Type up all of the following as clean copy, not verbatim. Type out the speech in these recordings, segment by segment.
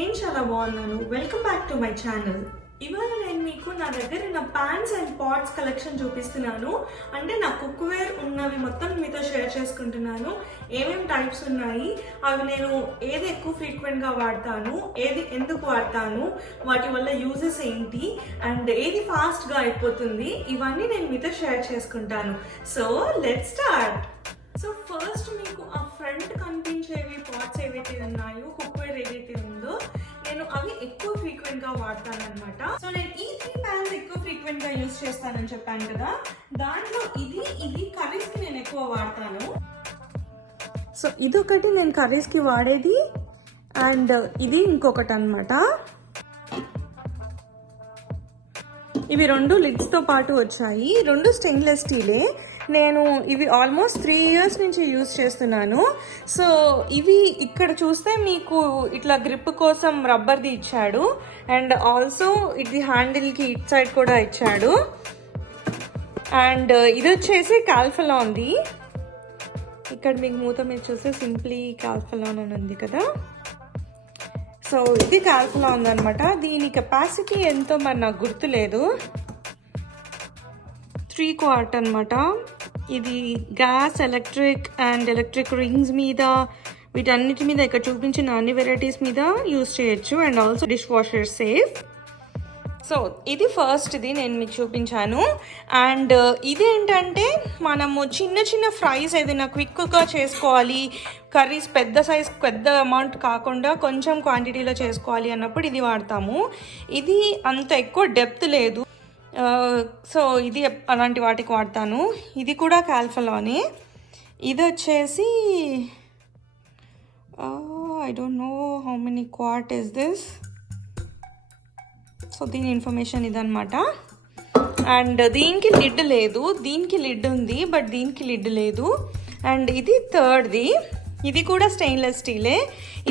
నేను చాలా బాగున్నాను. Welcome back to my channel. ఇవాళ నేను మీకు నా దగ్గర నా ప్యాన్స్ అండ్ పాట్స్ కలెక్షన్ చూపిస్తున్నాను. అంటే నా కుక్వేర్ ఉన్నవి మొత్తం మీతో షేర్ చేసుకుంటున్నాను. ఏమేమి టైప్స్ ఉన్నాయి, అవి నేను ఏది ఎక్కువ ఫ్రీక్వెంట్గా వాడతాను, ఏది ఎందుకు వాడతాను, వాటి వల్ల యూజెస్ ఏంటి, అండ్ ఏది ఫాస్ట్గా అయిపోతుంది, ఇవన్నీ నేను మీతో షేర్ చేసుకుంటాను. So let's start. So first మీకు ఆ ఫ్రంట్ కనిపించేవి పాట్స్ ఏవైతే ఉన్నాయో, కుక్వేర్ ఏదైతే ఉందో, నేను అవి ఎక్కువ ఫ్రీక్వెంట్ గా వాడతాను అనమాట. సో నేను ఈ 3 ప్యాన్స్ ఎక్కువ ఫ్రీక్వెంట్ గా యూజ్ చేస్తానని చెప్పాను కదా, దాంట్లో ఇది కర్రీస్ కి నేను ఎక్కువ వాడతాను. సో ఇదొకటి నేను కర్రీస్ కి వాడేది, అండ్ ఇది ఇంకొకటి అనమాట. ఇవి 2 లిడ్స్ తో పాటు వచ్చాయి. 2 స్టెయిన్లెస్ స్టీలే. నేను ఇవి ఆల్మోస్ట్ 3 years నుంచి యూజ్ చేస్తున్నాను. సో ఇవి ఇక్కడ చూస్తే మీకు ఇట్లా గ్రిప్ కోసం రబ్బర్ది ఇచ్చాడు, అండ్ ఆల్సో ఇది హ్యాండిల్కి ఇట్ సైడ్ కూడా ఇచ్చాడు. అండ్ ఇది వచ్చేసి కాల్ఫలాన్ది. ఇక్కడ మీకు మూత మీద చూస్తే సింప్లీ కాల్ఫలాన్ అని ఉంది కదా. సో ఇది కాల్ఫలాన్ అనమాట. దీని కెపాసిటీ ఎంతో మరి నాకు గుర్తులేదు. 3 quart అనమాట. ఇది గ్యాస్, ఎలక్ట్రిక్ రింగ్స్ మీద, వీటన్నిటి మీద ఇక్కడ చూపించిన అన్ని వెరైటీస్ మీద యూజ్ చేయొచ్చు, and also dish washer safe. So ఇది ఫస్ట్ది నేను మీకు చూపించాను. అండ్ ఇదేంటంటే మనము చిన్న ఫ్రైస్ ఏదైనా క్విక్గా చేసుకోవాలి, కర్రీస్ పెద్ద అమౌంట్ కాకుండా కొంచెం క్వాంటిటీలో చేసుకోవాలి అన్నప్పుడు ఇది వాడతాము. ఇది అంత ఎక్కువ డెప్త్ లేదు, సో ఇది అలాంటి వాటికి వాడతాను. ఇది కూడా కాల్ఫలానే. ఇది వచ్చేసి I don't know how many quart is this. So దీని ఇన్ఫర్మేషన్ ఇదన్నమాట. అండ్ దీనికి లిడ్ లేదు, దీనికి లిడ్ ఉంది బట్ దీనికి లిడ్ లేదు. అండ్ ఇది థర్డ్ది. ఇది కూడా స్టెయిన్లెస్ స్టీలే.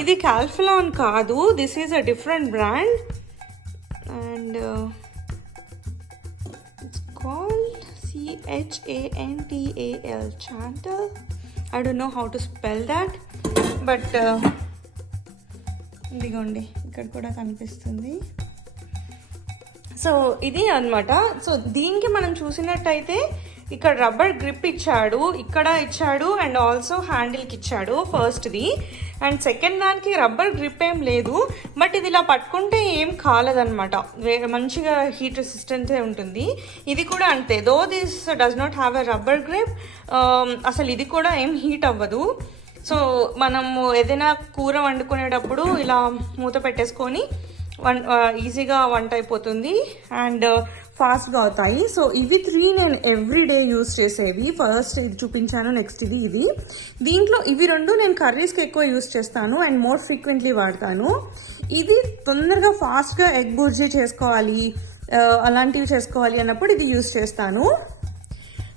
ఇది కాల్ఫలాన్ కాదు, this is a different brand. And called CHANTAL, Chantal. I don't know how to spell that, but ఇదిగోండి ఇక్కడ కూడా కనిపిస్తుంది. సో ఇది అన్నమాట. సో దీనికి మనం చూసినట్టయితే ఇక్కడ రబ్బర్ గ్రిప్ ఇచ్చాడు, ఇక్కడ ఇచ్చాడు, అండ్ ఆల్సో హ్యాండిల్కి ఇచ్చాడు ఫస్ట్ది. అండ్ సెకండ్ దానికి రబ్బర్ గ్రిప్ ఏం లేదు, బట్ ఇది ఇలా పట్టుకుంటే ఏం కాలేదన్నమాట, మంచిగా హీట్ రెసిస్టెంటే ఉంటుంది. ఇది కూడా అంతే, though this does not have a rubber grip, అసలు ఇది కూడా ఏం హీట్ అవ్వదు. సో మనము ఏదైనా కూర వండుకునేటప్పుడు ఇలా మూత పెట్టేసుకొని ఈజీగా వంట అయిపోతుంది, అండ్ ఫాస్ట్గా అవుతాయి. సో ఇవి 3 నేను ఎవ్రీడే యూజ్ చేసేవి. ఫస్ట్ ఇది చూపించాను, నెక్స్ట్ ఇది. దీంట్లో ఇవి 2 నేను కర్రీస్కి ఎక్కువ యూజ్ చేస్తాను అండ్ మోర్ ఫ్రీక్వెంట్లీ వాడతాను. ఇది తొందరగా ఫాస్ట్గా ఎగ్ బుర్జీ చేసుకోవాలి, అలాంటివి చేసుకోవాలి అన్నప్పుడు ఇది యూజ్ చేస్తాను.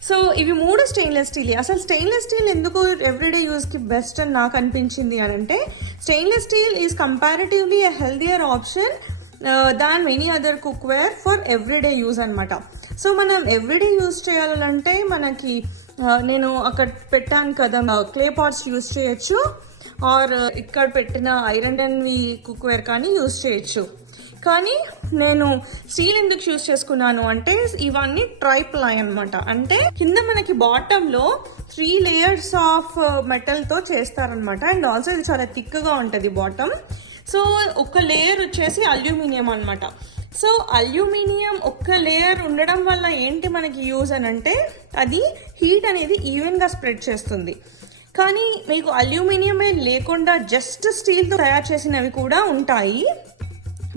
సో ఇవి 3 స్టెయిన్లెస్ స్టీల్. అసలు స్టెయిన్లెస్ స్టీల్ ఎందుకు ఎవ్రీడే యూజ్కి బెస్ట్ అని నాకు అనిపించింది అని అంటే, stainless steel is comparatively a healthier option than many other cookware for everyday use అనమాట. సో మనం ఎవ్రీడే యూజ్ చేయాలంటే మనకి నేను అక్కడ పెట్టాను కదా క్లే పాట్స్ యూజ్ చేయొచ్చు, ఆర్ ఇక్కడ పెట్టిన ఐరన్ అండ్ కుక్వేర్ కానీ యూజ్ చేయొచ్చు. కానీ నేను స్టీల్ ఎందుకు యూజ్ చేసుకున్నాను అంటే, ఇవన్నీ ట్రైప్లై అనమాట. అంటే కింద మనకి బాటంలో 3 layers ఆఫ్ మెటల్తో చేస్తారనమాట, అండ్ ఆల్సో ఇది చాలా థిక్గా ఉంటుంది బాటమ్. సో ఒక లేయర్ వచ్చేసి అల్యూమినియం అనమాట. సో అల్యూమినియం ఒక్క లేయర్ ఉండడం వల్ల ఏంటి మనకి యూజ్ అని అంటే, అది హీట్ అనేది ఈవెన్గా స్ప్రెడ్ చేస్తుంది. కానీ మీకు అల్యూమినియమే లేకుండా జస్ట్ స్టీల్తో తయారు చేసినవి కూడా ఉంటాయి,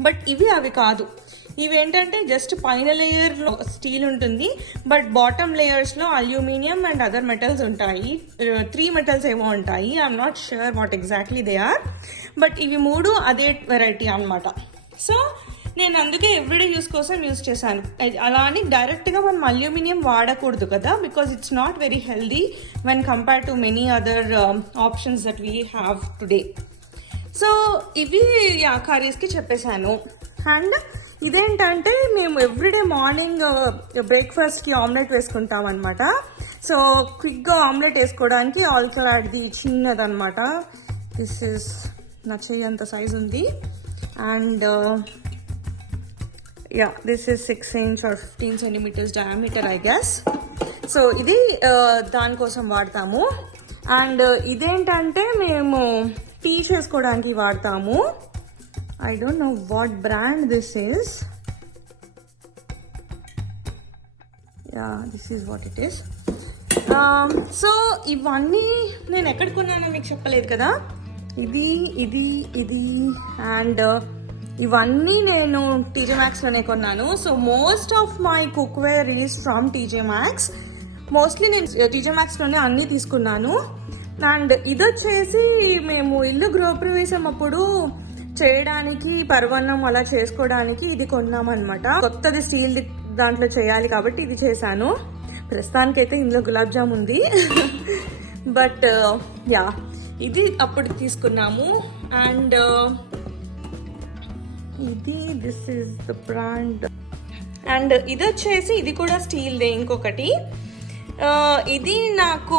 బట్ ఇవి అవి కాదు. ఇవి ఏంటంటే జస్ట్ పైన లేయర్లో స్టీల్ ఉంటుంది, బట్ బాటమ్ లేయర్స్లో అల్యూమినియం అండ్ అదర్ మెటల్స్ ఉంటాయి. 3 మెటల్స్ ఏమో ఉంటాయి, I'm not sure what exactly they are, but ఇవి 3 అదే వెరైటీ అనమాట. సో నేను అందుకే ఎవ్రీడే యూస్ కోసం యూజ్ చేశాను. అలా అని డైరెక్ట్గా మనం అల్యూమినియం వాడకూడదు కదా, because it's not very healthy when compare to many other options that we have today. So ఇవి కర్రీస్కి చెప్పేశాను. అండ్ ఇదేంటంటే మేము ఎవ్రీడే మార్నింగ్ బ్రేక్ఫాస్ట్కి ఆమ్లెట్ వేసుకుంటాం అనమాట. సో క్విక్గా ఆమ్లెట్ వేసుకోవడానికి ఆల్కలాడ్ది చిన్నదనమాట. దిస్ ఇస్ నా చెయ్యి అంత సైజ్ ఉంది. And yeah this is 6 inch or 15 centimeters diameter I guess. So ఇది దానికోసం వాడతాము. అండ్ ఇదేంటంటే మేము టీ చేసుకోవడానికి వాడతాము. I don't know what brand this is. Yeah this is what it is. So ఇవన్నీ నేను ఎక్కడ కొన్నానో మీకు చెప్పలేదు కదా. ఇది ఇది ఇది అండ్ ఇవన్నీ నేను టీజే మ్యాక్స్లోనే కొన్నాను. So most of my cookware is from TJ Maxx. Mostly నేను టీజే మ్యాక్స్లోనే అన్నీ తీసుకున్నాను. అండ్ ఇది వచ్చేసి మేము ఇల్లు గృహప్రవేశం అప్పుడు చేయడానికి పరవన్నం అలా చేసుకోవడానికి ఇది కొన్నామన్నమాట. కొత్తది స్టీల్ దాంట్లో చేయాలి కాబట్టి ఇది చేశాను. ప్రస్తుతానికైతే ఇందులో గులాబ్ జామ్ ఉంది. బట్ యా ఇది అప్పుడు తీసుకున్నాము. అండ్ ఇది this is the brand. And ఇది వచ్చేసి ఇది కూడా స్టీల్దే ఇంకొకటి. ఇది నాకు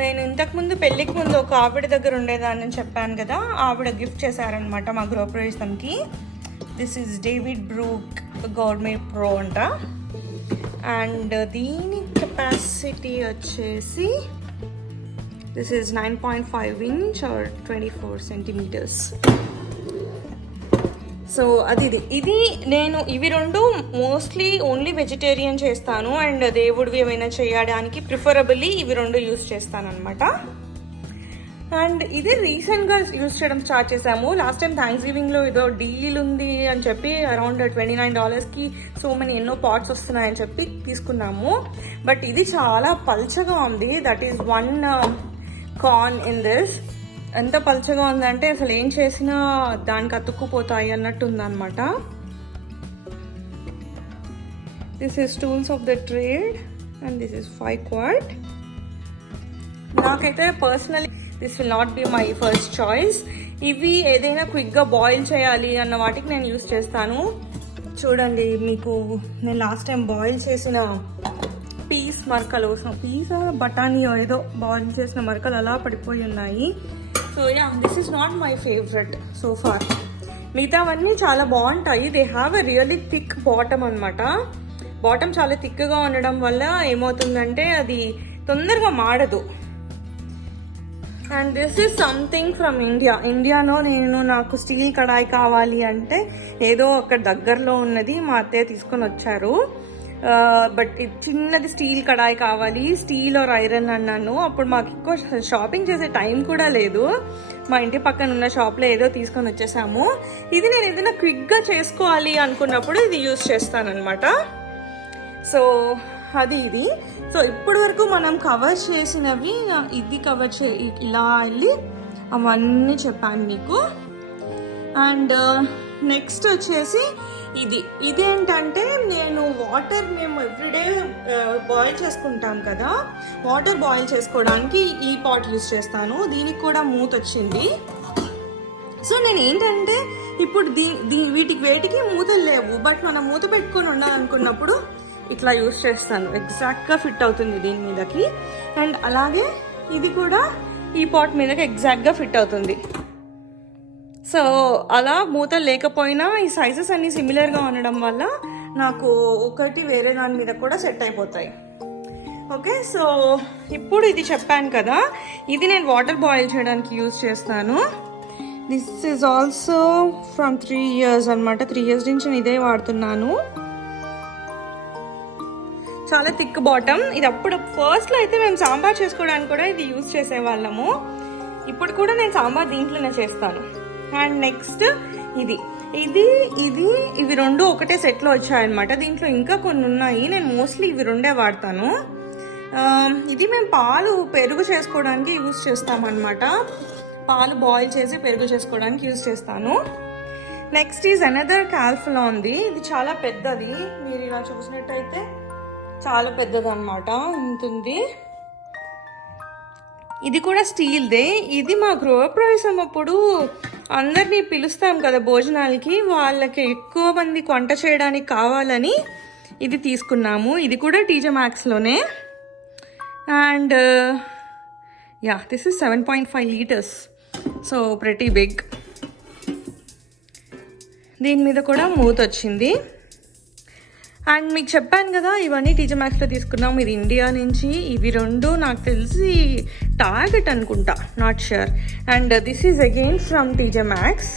నేను ఇంతకుముందు పెళ్ళికి ముందు ఒక ఆవిడ దగ్గర ఉండేదాన్ని చెప్పాను కదా, ఆవిడ గిఫ్ట్ చేశారనమాట మా గృహప్రవేశంకి. This is David Burke gourmet pro అంట. అండ్ దీని కెపాసిటీ వచ్చేసి this is 9.5 inch or 24 centimeters. So ఇది నేను ఇవి రెండు మోస్ట్లీ ఓన్లీ వెజిటేరియన్ చేస్తాను. అండ్ దేవుడివి ఏమైనా చేయడానికి ప్రిఫరబుల్లీ ఇవి రెండు యూస్ చేస్తాను అనమాట. అండ్ ఇది రీసెంట్గా యూస్ చేయడం స్టార్ట్ చేసాము. లాస్ట్ టైం థ్యాంక్స్ గివింగ్లో ఏదో డీల్ ఉంది అని చెప్పి అరౌండ్ $29కి సో మెనీ ఎన్నో పాట్స్ వస్తున్నాయని చెప్పి తీసుకున్నాము. బట్ ఇది చాలా పల్చగా ఉంది. That is one con in this. ఎంత పల్చగా ఉందంటే అసలు ఏం చేసినా దానికి అతుక్కుపోతాయి అన్నట్టు ఉందన్నమాట. This is tools of the trade and this is 5 quart. నాకైతే personally this will not be my first choice. ఇవి ఏదైనా క్విక్గా బాయిల్ చేయాలి అన్న వాటికి నేను యూస్ చేస్తాను. చూడండి, మీకు నేను లాస్ట్ టైం బాయిల్ చేసిన పీస్ మరకలు, పీసా బఠానీయో ఏదో బాయిల్ చేసిన మరకలు అలా పడిపోయి ఉన్నాయి. So yeah this is not my favourite so far. మిగతావన్నీ చాలా బాగుంటాయి. They have a really thick bottom అనమాట. బాటమ్ చాలా థిక్గా ఉండడం వల్ల ఏమవుతుందంటే అది తొందరగా మాడదు. And this is something from ఇండియాలో నాకు స్టీల్ కడాయి కావాలి అంటే ఏదో అక్కడ దగ్గరలో ఉన్నది మా అత్తయ్య తీసుకొని వచ్చారు. బట్ చిన్నది స్టీల్ కడాయి కావాలి, స్టీల్ ఆర్ ఐరన్ అన్నాను. అప్పుడు మాకు ఎక్కువ షాపింగ్ చేసే టైం కూడా లేదు. మా ఇంటి పక్కన ఉన్న షాప్లో ఏదో తీసుకొని వచ్చేసాము. ఇది నేను ఏదైనా క్విక్గా చేసుకోవాలి అనుకున్నప్పుడు ఇది యూజ్ చేస్తానన్నమాట. సో అది ఇది. సో ఇప్పటి వరకు మనం కవర్ చేసినవి ఇది కవర్ ఇలా వెళ్ళి అవన్నీ చెప్పాను మీకు. అండ్ నెక్స్ట్ వచ్చేసి ఇదేంటంటే మేము ఎవ్రీడే బాయిల్ చేసుకుంటాం కదా, వాటర్ బాయిల్ చేసుకోవడానికి ఈ పాట్ యూస్ చేస్తాను. దీనికి కూడా మూత వచ్చింది. సో నేను ఏంటంటే ఇప్పుడు వీటికి మూతలు లేవు, బట్ మనం మూత పెట్టుకొని ఉండాలనుకున్నప్పుడు ఇట్లా యూస్ చేస్తాను. ఎగ్జాక్ట్గా ఫిట్ అవుతుంది దీని మీదకి. అండ్ అలాగే ఇది కూడా ఈ పాట్ మీదకి ఎగ్జాక్ట్గా ఫిట్ అవుతుంది. సో అలా మూతలు లేకపోయినా ఈ సైజెస్ అన్నీ సిమిలర్గా ఉండడం వల్ల నాకు ఒకటి వేరే దాని మీద కూడా సెట్ అయిపోతాయి. ఓకే, సో ఇప్పుడు ఇది చెప్పాను కదా, ఇది నేను వాటర్ బాయిల్ చేయడానికి యూజ్ చేస్తాను. This is also from 3 years అనమాట. 3 years నుంచి నేను ఇదే వాడుతున్నాను. చాలా థిక్ బాటమ్. ఇది అప్పుడు ఫస్ట్లో అయితే మేము సాంబార్ చేసుకోవడానికి కూడా ఇది యూజ్ చేసేవాళ్ళము. ఇప్పుడు కూడా నేను సాంబార్ దీంట్లోనే చేస్తాను. అండ్ నెక్స్ట్ ఇవి రెండు ఒకటే సెట్లో వచ్చాయన్నమాట. దీంట్లో ఇంకా కొన్ని ఉన్నాయి. నేను మోస్ట్లీ ఇవి రెండే వాడతాను. ఇది మేము పెరుగు చేసుకోవడానికి యూజ్ చేస్తామన్నమాట. పాలు బాయిల్ చేసి పెరుగు చేసుకోవడానికి యూజ్ చేస్తాను. నెక్స్ట్ ఈజ్ అనదర్ కాల్ఫ్లాన్ది. ఇది చాలా పెద్దది. మీరు ఇలా చూసినట్టయితే చాలా పెద్దదన్నమాట, ఉంటుంది. ఇది కూడా స్టీల్దే. ఇది మా గృహప్రవేశం అప్పుడు అందరినీ పిలుస్తాం కదా భోజనాలకి, వాళ్ళకి ఎక్కువ మంది వంట చేయడానికి కావాలని ఇది తీసుకున్నాము. ఇది కూడా టీజే మ్యాక్స్లోనే. And yeah this is 7.5 liters. So pretty big. దీని మీద కూడా మూత వచ్చింది. అండ్ మీకు చెప్పాను కదా ఇవన్నీ టీజే మ్యాక్స్లో తీసుకున్నాం, ఇది ఇండియా నుంచి. ఇవి 2 నాకు తెలిసి టార్గెట్ అనుకుంటా, not sure. And this is again from TJ Maxx.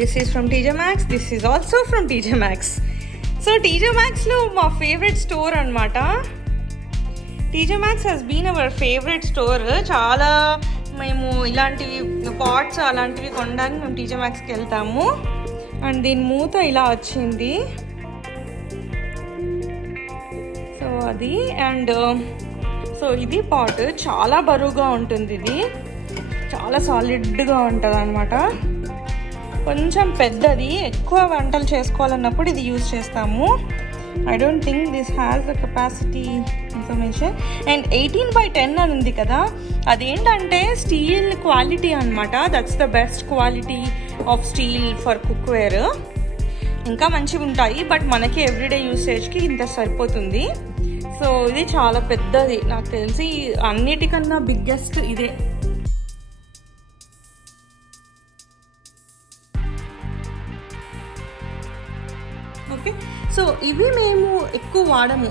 This is from TJ Maxx, this is also from TJ Maxx. So TJ మ్యాక్స్లో మా ఫేవరెట్ స్టోర్ అనమాట. TJ Maxx has been our favourite store. చాలా మేము ఇలాంటివి pots అలాంటివి కొనడానికి మేము TJ మ్యాక్స్కి వెళ్తాము. అండ్ దీని మూత ఇలా వచ్చింది. సో అది అండ్ సో ఇది పాట్ చాలా బరువుగా ఉంటుంది, ఇది చాలా సాలిడ్గా ఉంటుంది అనమాట. కొంచెం పెద్దది, ఎక్కువ వంటలు చేసుకోవాలన్నప్పుడు ఇది యూజ్ చేస్తాము. I don't think this has the capacity information. And 18/10 అని ఉంది కదా, అదేంటంటే స్టీల్ క్వాలిటీ అనమాట. That's the best quality of steel for cookware. ఇంకా మంచిగా ఉంటాయి, బట్ మనకి ఎవ్రీడే యూసేజ్కి ఇంత సరిపోతుంది. సో ఇది చాలా పెద్దది, నాకు తెలిసి అన్నిటికన్నా బిగ్గెస్ట్ ఇదే. ఓకే, సో ఇవి మేము ఎక్కువ వాడము.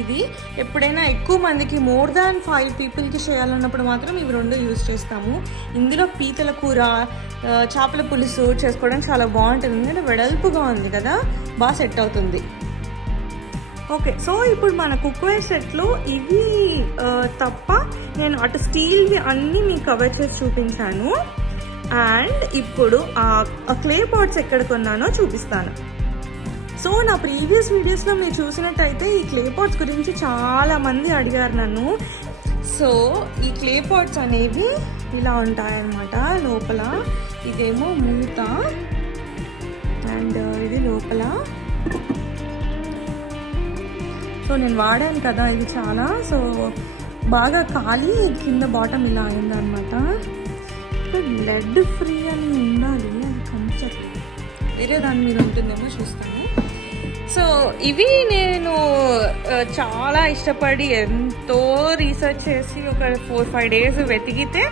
ఇది ఎప్పుడైనా ఎక్కువ మందికి, మోర్ దాన్ 5 పీపుల్కి చేయాలన్నప్పుడు మాత్రం ఇవి 2 యూజ్ చేస్తాము. ఇందులో పీతల కూర, చేపల పులుసు చేసుకోవడానికి చాలా బాగుంటుంది, ఎందుకంటే వెడల్పుగా ఉంది కదా, బాగా సెట్ అవుతుంది. ఓకే, సో ఇప్పుడు మన కుక్వేర్ సెట్లో ఇవి తప్ప నేను అటు స్టీల్వి అన్నీ మీకు కవర్ చేసి చూపించాను. అండ్ ఇప్పుడు ఆ క్లే పాట్స్ ఎక్కడ కొన్నానో చూపిస్తాను. సో నా ప్రీవియస్ వీడియోస్లో మీరు చూసినట్టయితే ఈ క్లే పాట్స్ గురించి చాలామంది అడిగారు నన్ను. సో ఈ క్లే పాట్స్ అనేవి ఇలా ఉంటాయన్నమాట. లోపల ఇదేమో మూత అండ్ ఇది లోపల. సో నేను వాడాను కదా ఇది చాలా, సో బాగా కాలి కింద బాటమ్ ఇలా అయిందనమాట. లెడ్ ఫ్రీ అని ఉండాలి, అది కన్సెప్ట్ వేరే దాని మీద ఉంటుందేమో చూస్తాను. సో ఇవి నేను చాలా ఇష్టపడి ఎంతో రీసెర్చ్ చేసి ఒక 4-5 డేస్ వెతికితే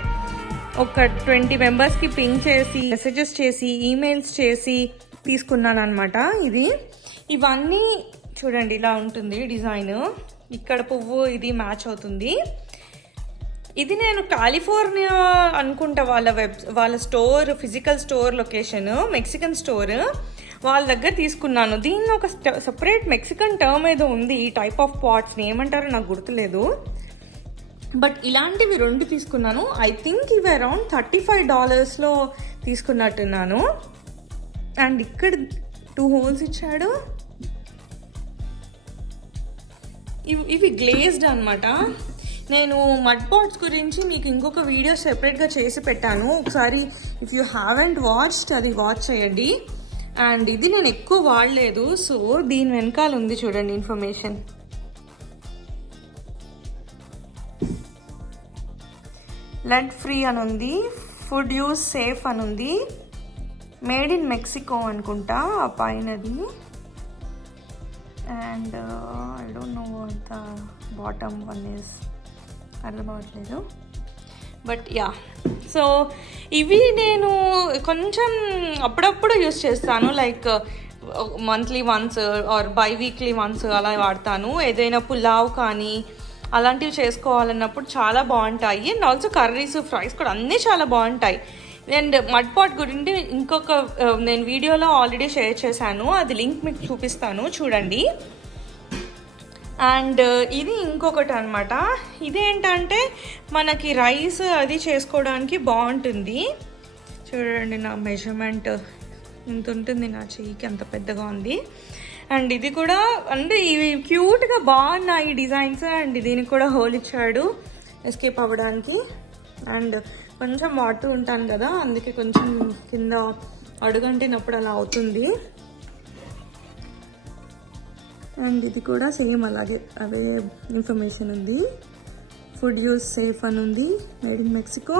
ఒక 20 మెంబర్స్కి పింక్ చేసి, మెసేజెస్ చేసి, ఈమెయిల్స్ చేసి తీసుకున్నాను అనమాట. ఇవన్నీ చూడండి ఇలా ఉంటుంది డిజైన్. ఇక్కడ పువ్వు ఇది మ్యాచ్ అవుతుంది. ఇది నేను కాలిఫోర్నియా అనుకుంటా వాళ్ళ store, physical store location Mexican store, వాళ్ళ దగ్గర తీసుకున్నాను. దీన్ని ఒక సెపరేట్ మెక్సికన్ టర్మ్ ఏదో ఉంది ఈ టైప్ ఆఫ్ పాట్స్ని, ఏమంటారో నాకు గుర్తులేదు. బట్ ఇలాంటివి 2 తీసుకున్నాను. ఐ థింక్ ఇవి అరౌండ్ $35లో తీసుకున్నట్టున్నాను. అండ్ ఇక్కడ 2 హోల్స్ ఇచ్చాడు. ఇవి గ్లేజ్డ్ అనమాట. నేను మడ్ పాట్స్ గురించి మీకు ఇంకొక వీడియో సెపరేట్గా చేసి పెట్టాను, ఒకసారి ఇఫ్ యూ హ్యావెంట్ వాచ్డ్ అది వాచ్ చేయండి. అండ్ ఇది నేను ఎక్కువ వాడలేదు, సో దీని వెనకాల ఉంది చూడండి ఇన్ఫర్మేషన్. లెడ్ ఫ్రీ అని ఉంది, ఫుడ్ యూజ్ సేఫ్ అని ఉంది, మేడ్ ఇన్ మెక్సికో అనుకుంటా ఆ పైనది. And I don't know what the bottom one is, అర్థం అవ్వట్లేదు. బట్ యా, సో ఇవి నేను కొంచెం అప్పుడప్పుడు యూస్ చేస్తాను, like monthly once or biweekly once అలా వాడతాను. ఏదైనా పులావ్ కానీ అలాంటివి చేసుకోవాలన్నప్పుడు చాలా బాగుంటాయి. అండ్ ఆల్సో కర్రీస్, ఫ్రైస్ కూడా అన్నీ చాలా బాగుంటాయి. అండ్ మడ్ పాట్ గురించి ఇంకొక నేను వీడియోలో ఆల్రెడీ షేర్ చేశాను, అది లింక్ మీకు చూపిస్తాను చూడండి. అండ్ ఇది ఇంకొకటి అనమాట. ఇదేంటంటే మనకి రైస్ అది చేసుకోవడానికి బాగుంటుంది. చూడండి నా మెజర్మెంట్ ఇంత ఉంటుంది, నా చెయ్యికి అంత పెద్దగా ఉంది. అండ్ ఇది కూడా అంటే ఇవి క్యూట్గా బాగున్నాయి డిజైన్స్. అండ్ దీనికి కూడా హోల్ ఇచ్చాడు ఎస్కేప్ అవ్వడానికి. అండ్ కొంచెం వాడుతూ ఉంటాను కదా, అందుకే కొంచెం కింద అడుగంటినప్పుడు అలా అవుతుంది. అండ్ ఇది కూడా సేమ్ అలాగే అవే ఇన్ఫర్మేషన్ ఉంది. ఫుడ్ యూజ్ సేఫ్ అని ఉంది, made in Mexico,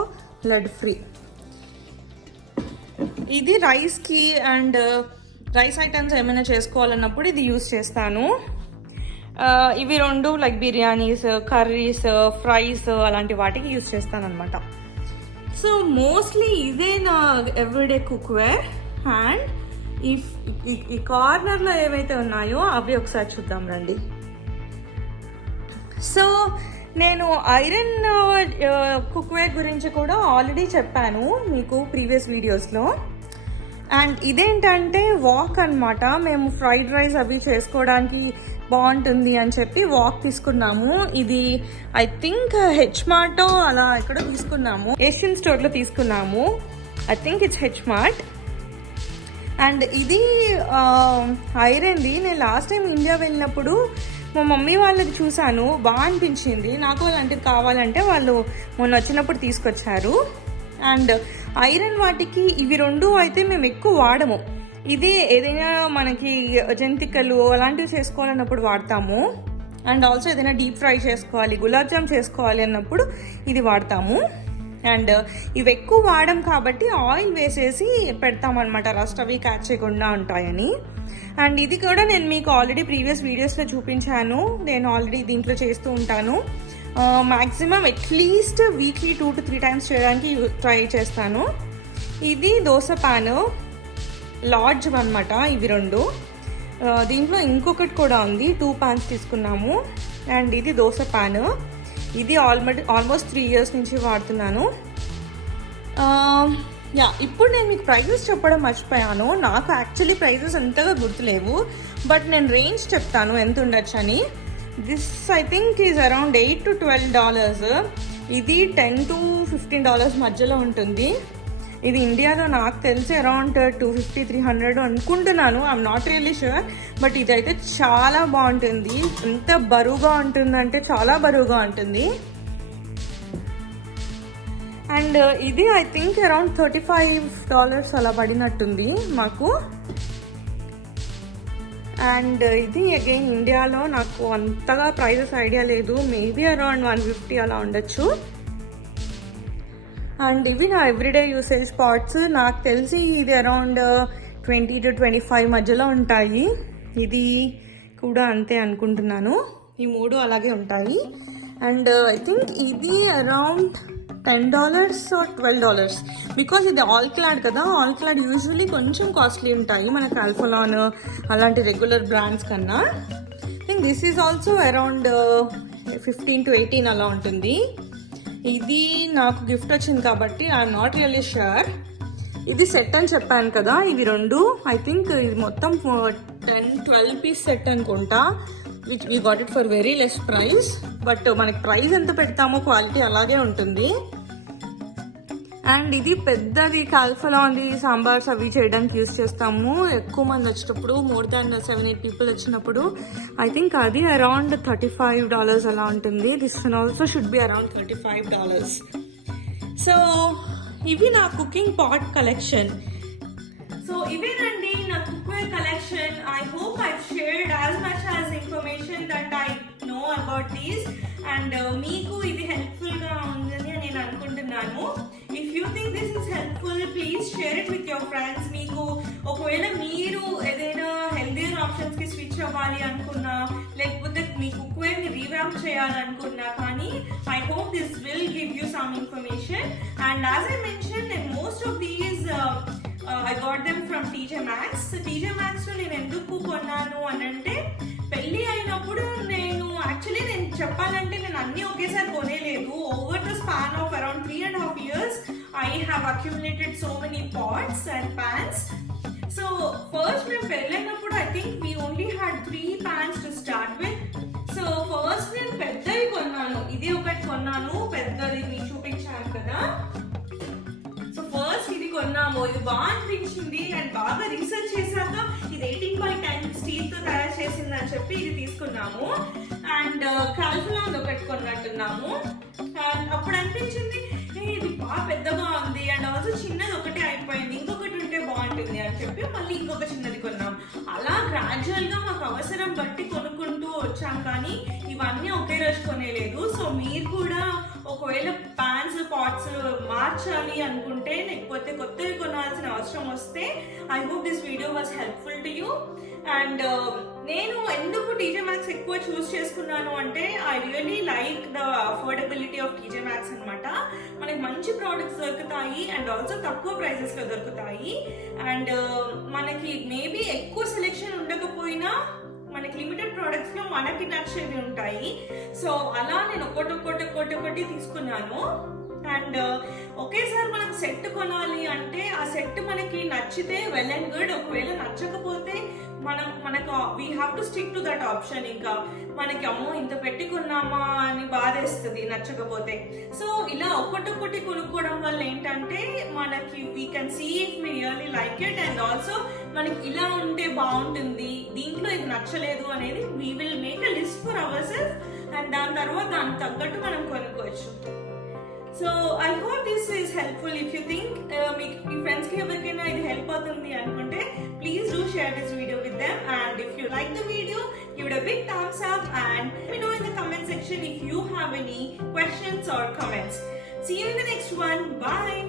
lead free. ఇది రైస్కి అండ్ రైస్ ఐటమ్స్ ఏమైనా చేసుకోవాలన్నప్పుడు ఇది యూజ్ చేస్తాను. ఇవి 2 లైక్ బిర్యానీస్, కర్రీస్, ఫ్రైస్ అలాంటి వాటికి యూజ్ చేస్తాను అనమాట. సో మోస్ట్లీ ఇదే నా ఎవ్రీడే కుక్వేర్. హ్యాండ్. ఈ కార్నర్లో ఏవైతే ఉన్నాయో అవి ఒకసారి చూద్దాం రండి. సో నేను ఐరన్ కుక్వేర్ గురించి కూడా ఆల్రెడీ చెప్పాను మీకు ప్రీవియస్ వీడియోస్లో. అండ్ ఇదేంటంటే వాక్ అనమాట. మేము ఫ్రైడ్ రైస్ అవి చేసుకోవడానికి బాగుంటుంది అని చెప్పి వాక్ తీసుకున్నాము. ఇది ఐ థింక్ హెచ్ మార్టో అలా ఎక్కడో తీసుకున్నాము, ఏషియన్ స్టోర్లో తీసుకున్నాము. I think it's H mart. And ఇది ఐరన్ది. నేను లాస్ట్ టైం ఇండియా వెళ్ళినప్పుడు మా మమ్మీ వాళ్ళది చూశాను, బాగా అనిపించింది నాకు. అలాంటిది కావాలంటే వాళ్ళు మొన్న వచ్చినప్పుడు తీసుకొచ్చారు. అండ్ ఐరన్ వాటికి ఇవి రెండు అయితే మేము ఎక్కువ వాడము. ఇది ఏదైనా మనకి జంతికలు అలాంటివి చేసుకోవాలన్నప్పుడు వాడతాము. అండ్ ఆల్సో ఏదైనా డీప్ ఫ్రై చేసుకోవాలి, గులాబ్ జామ్ చేసుకోవాలి అన్నప్పుడు ఇది వాడతాము. అండ్ ఇవి ఎక్కువ వాడడం కాబట్టి ఆయిల్ వేసేసి పెడతామన్నమాట, రస్ట్ అవి క్యాచ్ చేయకుండా ఉంటాయని. అండ్ ఇది కూడా నేను మీకు ఆల్రెడీ ప్రీవియస్ వీడియోస్లో చూపించాను. నేను ఆల్రెడీ దీంట్లో చేస్తూ ఉంటాను. Maximum at least weekly 2 to 3 times చేయడానికి ట్రై చేస్తాను. ఇది దోశ ప్యాను లార్జ్ అనమాట, ఇవి రెండు. దీంట్లో ఇంకొకటి కూడా ఉంది, 2 pans తీసుకున్నాము. అండ్ ఇది దోశ ప్యాను. ఇది ఆల్మోస్ట్ 3 years నుంచి వాడుతున్నాను. ఇప్పుడు నేను మీకు ప్రైజెస్ చెప్పడం మర్చిపోయాను. నాకు యాక్చువల్లీ ప్రైజెస్ అంతగా గుర్తులేవు, బట్ నేను రేంజ్ చెప్తాను ఎంత ఉండొచ్చు అని. This I think is around $8 to $12. ఇది $10 to $15 మధ్యలో ఉంటుంది. ఇది ఇండియాలో నాకు తెలిసి అరౌండ్ 250-300 అనుకుంటున్నాను. I'm not really sure, but ఇదైతే చాలా బాగుంటుంది. ఎంత బరువుగా ఉంటుందంటే చాలా బరువుగా ఉంటుంది. అండ్ ఇది ఐ థింక్ అరౌండ్ $35 అలా పడినట్టుంది మాకు. అండ్ ఇది అగైన్ ఇండియాలో నాకు అంతగా ప్రైజెస్ ఐడియా లేదు, మేబీ అరౌండ్ 150 అలా ఉండొచ్చు. అండ్ ఇవి నా ఎవ్రీడే యూసేజ్ పాట్స్. నాకు తెలిసి ఇది అరౌండ్ 20 to 25 మధ్యలో ఉంటాయి. ఇది కూడా అంతే అనుకుంటున్నాను. ఈ మూడు అలాగే ఉంటాయి. అండ్ ఐ థింక్ ఇది అరౌండ్ $10 or $12, బికాస్ ఇది ఆల్ క్లాడ్ కదా. ఆల్ క్లాడ్ యూజువల్లీ కొంచెం కాస్ట్లీ ఉంటాయి మనకు ఆల్ఫలాన్ అలాంటి రెగ్యులర్ బ్రాండ్స్ కన్నా. I think this is also around 15 to 18 అలా ఉంటుంది. ఇది నాకు గిఫ్ట్ వచ్చింది కాబట్టి ఐఎమ్ నాట్ రియల్లీ షూర్. ఇది సెట్ అని చెప్పాను కదా, ఇవి రెండు. ఐ థింక్ ఇది మొత్తం 10-12 piece సెట్ అనుకుంటా. Which we got it for very less price, but మనకి ప్రైస్ ఎంత పెడతామో క్వాలిటీ అలాగే ఉంటుంది. అండ్ ఇది పెద్దది కాల్ఫలాన్ది సాంబార్స్ అవి చేయడానికి యూజ్ చేస్తాము. ఎక్కువ మంది వచ్చేటప్పుడు, మోర్ దాన్ 7-8 people వచ్చినప్పుడు ఐ థింక్ అది అరౌండ్ $35 అలా ఉంటుంది. This one also should be around $35. So ఇవి నా కుకింగ్ పాట్ కలెక్షన్. సో ఇవేనండి నా cookware collection. I hope I shared as much as information that I know about these. And మీకు ఇది హెల్ప్ఫుల్గా ఉందని నేను అనుకుంటున్నాను. If you think this is helpful, please share it with your friends. మీకు ఒకవేళ మీరు ఏదైనా హెల్దీయర్ ఆప్షన్స్కి స్విచ్ అవ్వాలి అనుకున్నా, లేకపోతే మీ కుక్వేర్ని రీవ్యాంప్ చేయాలనుకున్నా కానీ, I hope this will give you some information. And as I mention, most of these I got them from TJ Maxx. TJ Maxx లో నేను ఎందుకు కొన్నాను అని అంటే, పెళ్ళి అయినప్పుడు నేను చెప్పాలంటే నేను అన్ని ఒకేసారి కొనేలేదు. Over the span of around 3.5 years I have accumulated so many pots and pans. So first మేము పెళ్ళైనప్పుడు I think we only had 3 pans to start with. So first నేను పెద్దవి కొన్నాను. ఇది ఒకటి కొన్నాను పెద్దది, మీకు చూపించాను కదా. సో ఫస్ట్ ఇది కొన్నాము, ఇది బాగా అనిపించింది. అండ్ బాగా రీసెర్చ్ చేశాక ఇది 18x10 స్టీల్ తో తయారు చేసింది అని చెప్పి ఇది తీసుకున్నాము. అండ్ కాల్ఫలాన్ ఒకటి కొన్నట్టున్నాము. అప్పుడు అనిపించింది ఇది బాగా పెద్దగా ఉంది, అండ్ ఆల్సో చిన్నది ఒకటి అయిపోయింది, ఇంకొకటి ఉంటే బాగుంటుంది అని చెప్పి మళ్ళీ ఇంకొక చిన్నది కొన్నాం. అలా గ్రాడ్యువల్ గా మాకు అవసరం బట్టి కొనుక్కుంటూ వచ్చాం, కానీ ఇవన్నీ ఒకే రోజు కొనేలేదు. సో మీరు కూడా ఒకవేళ పాన్ ప్లాంట్స్ పాట్స్ మార్చాలి అనుకుంటే లేకపోతే కొత్తవి కొనాల్సిన అవసరం వస్తే I hope this video was helpful to you. And నేను ఎందుకు టీజే మ్యాక్స్ ఎక్కువ చూస్ చేసుకున్నాను అంటే I really like the affordability of TJ Maxx అనమాట. మనకి మంచి ప్రోడక్ట్స్ దొరుకుతాయి అండ్ ఆల్సో తక్కువ ప్రైజెస్లో దొరుకుతాయి. అండ్ మనకి మేబీ ఎక్కువ సెలెక్షన్ ఉండకపోయినా మనకి లిమిటెడ్ ప్రోడక్ట్స్ లో మనకి నచ్చేవి ఉంటాయి. సో అలా నేను ఒక్కొక్కటి తీసుకున్నాను. అండ్ ఒకేసారి మనం సెట్ కొనాలి అంటే ఆ సెట్ మనకి నచ్చితే వెల్ అండ్ గుడ్. ఒకవేళ నచ్చకపోతే మనకు we have to stick to that option. ఇంకా మనకి అమ్మో ఇంత పెట్టి కొన్నామా అని బాధేస్తుంది నచ్చకపోతే. సో ఇలా ఒక్కొక్కటి కొనుక్కోవడం వల్ల ఏంటంటే మనకి we can see if we really like it. And also మనకి ఇలా ఉంటే బాగుంటుంది, దీంట్లో ఇది నచ్చలేదు అనేది we will make a list for our self. And దాని తర్వాత దానికి తగ్గట్టు మనం కొనుక్కోవచ్చు. So I hope this is helpful. If you think మీకు మీ ఫ్రెండ్స్కి ఎవరికైనా ఇది హెల్ప్ అవుతుంది అనుకుంటే please do share this video with them. And if you like the video, give it a big thumbs up and let me know in the comment section if you have any questions or comments. See you in the next one. Bye.